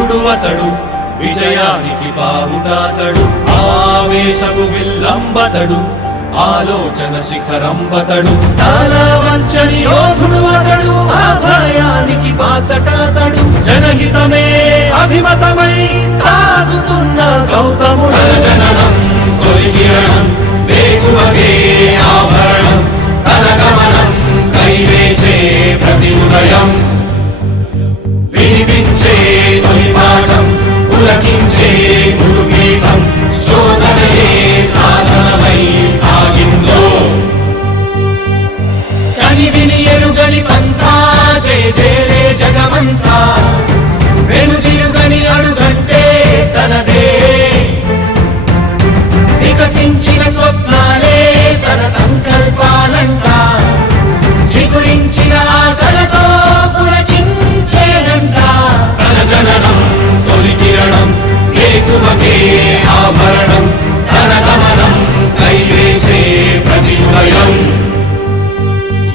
వీరుడు అతడు, విజయానికి బావుటాతడు, ఆవేశపు విల్లంబతడు, ఆలోచన శిఖరంబతడు, తాలా వంచని యోధుడు అతడు, అభయానికి బాసటాతడు, జనహితమే అభిమతమై సాగుతున్న గౌతముడు. జననం తొలి కిరణం వేకువకే ఆభరణం, తన గమనం కైవేచే ప్రతి ఉదయం, వినిపించే తొలి పాఠం పులకించే గురుపీఠం, శోధనయే సాధనమై సాగిందో. కని విని ఎరుగని పంథా జయ జయలే జగమంతా, వెనుదిరుగని అడుగంటే తనదే, వికసించిన స్వప్నాలే తన సంకల్పాలంట, చిగురించిన ఆశలతో పులకించేనంట. తన జననం తొలి కిరణం వేకువకే ఆభరణం, తన గమనం కైవేచే ప్రతి ఉదయం,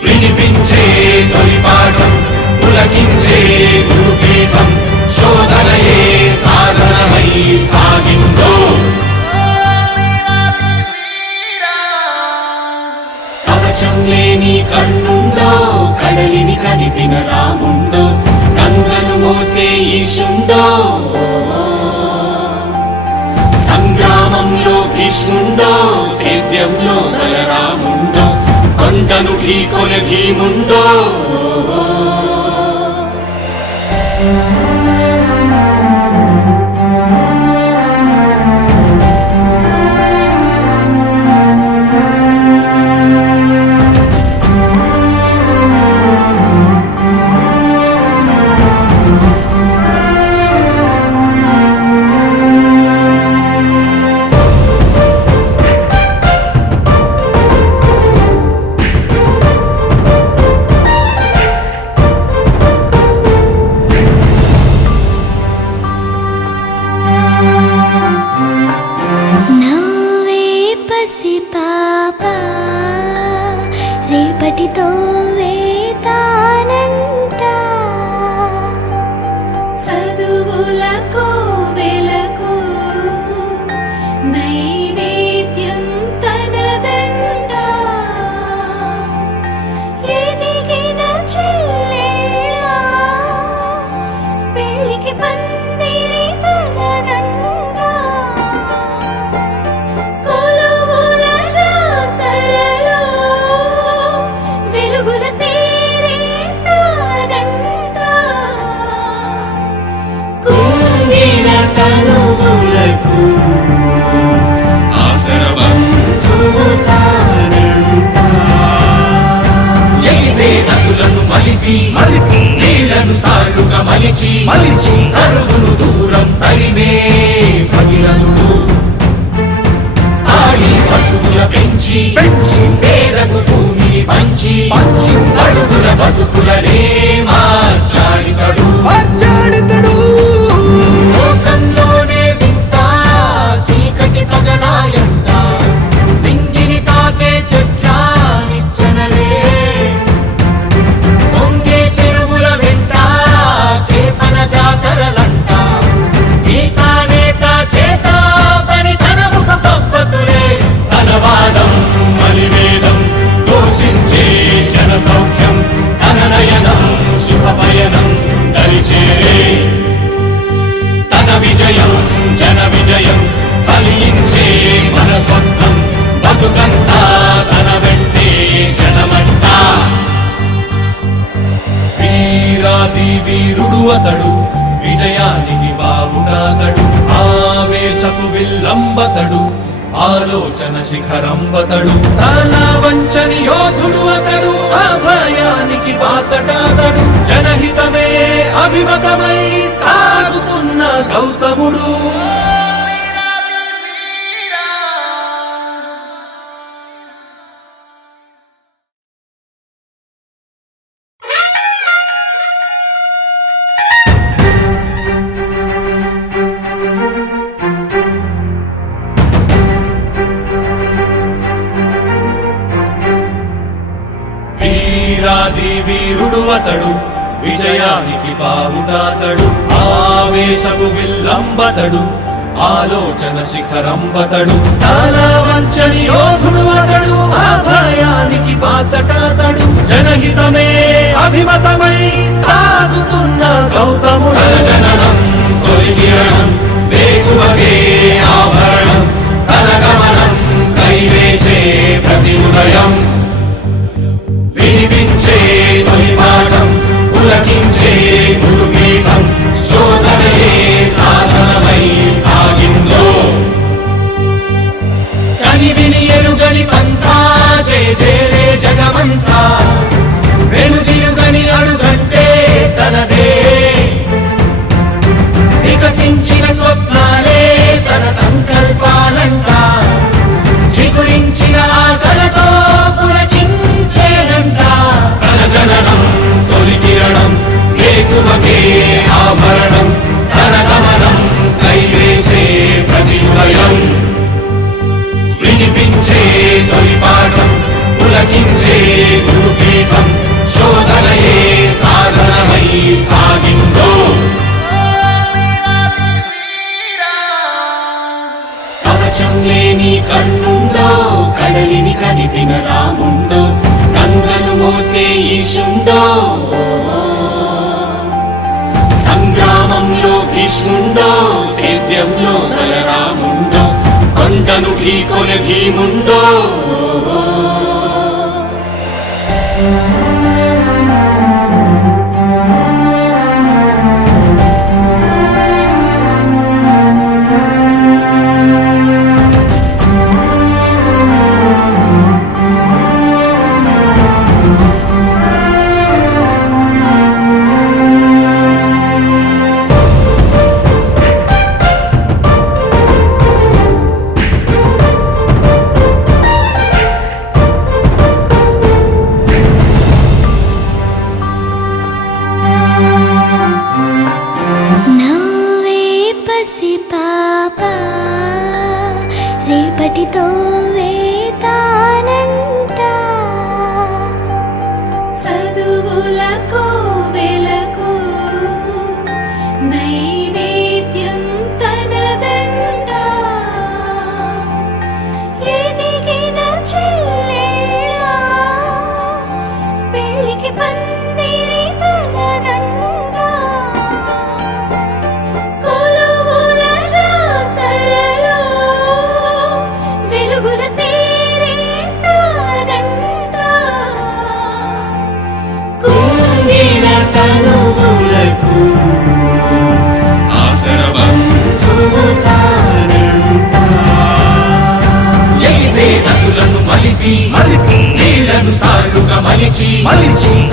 వినిపించే తొలి పాఠం పులకించే గురుపీఠం, శోధనయే సాధనమై సాగిందో. కవచం లేని కన్నుండో, కడలిని కదిపిన రాముండో, గంగను మోసే ఈశుండో, సంగ్రామంలో భీష్ముండో, సేద్యంలో బలరాముండో, కొండను ఢీకొనే భీముండో. రేపటితో వేతానంట, చదువులకు వెలకు నైవేద్యం తనదంట, ఎదిగిన చెల్లెళ్ళ పెళ్ళికి పందిరి తనదంట, కొలువుల జాతరలో వెలుగుల తేరే తానంట, కుంగిన తనువులకు ఆసర బంధువు తానంట, ఎగిసే నదులను మలిపి నీళ్లను సాళ్లుగా మలిచి కరువును దూరం తరిమే భగీరథుడు, ఆడి పశువుల పెంచి పేదకు భూమిని పంచి అడుగుల బతుకులనే మార్చాడితడు. లోకంలోనే వింత చీకటి పగలాయంట, నింగిని తాకే చెట్ల నిచ్చెనలే, పొంగే చెరువుల వెంట చేపల జాతరలంట, గీతానేత చేత పని తన ముఖ పబ్బతులే, తన వాదం మలివేదం ఘోషించే జన సౌఖ్యం, తన నయనం శుభపయనం దరిచేరే, తన విజయం జన విజయం ఫలించే మన స్వప్నం, బతుకంతా తన వెంటే జనమంతా. వీరాది వీరుడు అతడు, విజయానికి బావుటాతడు, ఆవేశపు విల్లంబతడు, ఆలోచన శిఖరంబతడు, తాలా వంచని యోధుడు అతడు, అభయానికి బాసటాతడు, జనహితమే అభిమతమై సాగుతున్న గౌతముడు. వీరాది వీరుడు అతడు, విజయానికి బావుటాతడు ఆవేశపు విల్లంబతడు ఆలోచన శిఖరంబతడు తల వంచని యోధుడు అతడు అభయానికి బాసటాతడు జనహితమే అభిమతమై సాగుతున్న గౌతముడు జననం తొలి కిరణం వేకువకే ఆభరణం తన గమనం కైవేచే ప్రతి ఉదయం వినిపించే తొలి పాఠం పులకించే గురుపీఠం శోధనయే సాధనమై సాగిందో కని విని ఎరుగని పంథా జయ జయలే జగమంతా వెనుదిరుగని అడుగంటే తనదే వికసించిన స్వప్నాలే తన సంకల్పాలంట చిగురించిన ఆశలతో పులకించేనంట తన జననం తొలి కిరణం వేకువకే ఆభరణం తన గమనం కైవేచే ప్రతి ఉదయం వినిపించే తొలి పాఠం పులకించే గురుపీఠం శోధనయే సాధనమై సాగిందో కవచం లేని కన్నుండో కడలిని కదిపిన రాముండో గంగను మోసే ఈశుండో సంగ్రామంలో భీష్ముండో సేద్యంలో బలరాముండో కొండను ఢీకొనే భీముండో నవ్వే పసి పాప రేపటితో వేతానంట చదువులకు వెలకు నైవేద్యం తనదంట ఎదిగిన చెల్లెళ్ళ పెళ్ళికి పందిరి తనదంట కొలువుల జాతరలో వెలుగుల తేరే తానంట కుంగిన తనువులకు ఆసర బంధువు తానంట ఎగిసే నదులను మలిపి నీళ్లను సాళ్లుగా మలిచి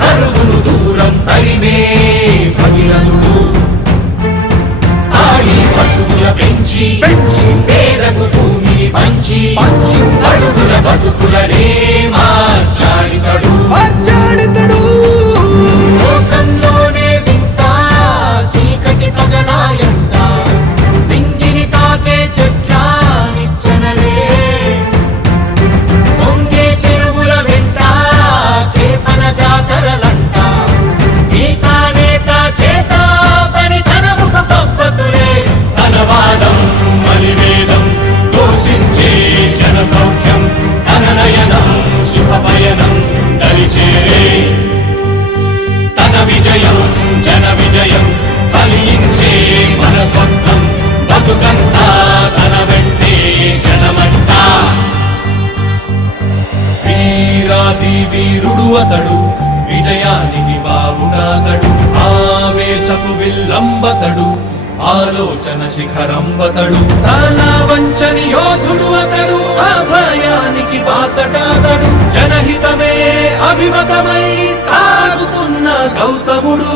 కరువును దూరం తరిమే భగీరథుడు ఆడి పశువుల పెంచి పేదకు భూమిని పంచి అడుగుల బతుకులనే మార్చాడితడు లోకంలోనే వింత చీకటి పగలాయంట నింగిని తాకే చెట్ల నిచ్చెనలే పొంగే చెరువుల వెంట చేపల జాతరలంట గీతానేత చేత పని తన ముఖ పబ్బతులే తన వాదం మలివేదం ఘోషించే జన సౌఖ్యం తన నయనం శుభపయనం దరిచేరే తన విజయం జన విజయం ఫలించే మన స్వప్నం బతుకంతా తన వెంటే జనమంతా వీరాది వీరుడు అతడు విజయానికి బావుటాతడు ఆవేశపు విల్లంబతడు ఆలోచన శిఖరంబతడు తల వంచని యోధుడు అతడు అభయానికి బాసటాతడు జనహితమే అభిమతమై సాగుతున్న గౌతముడు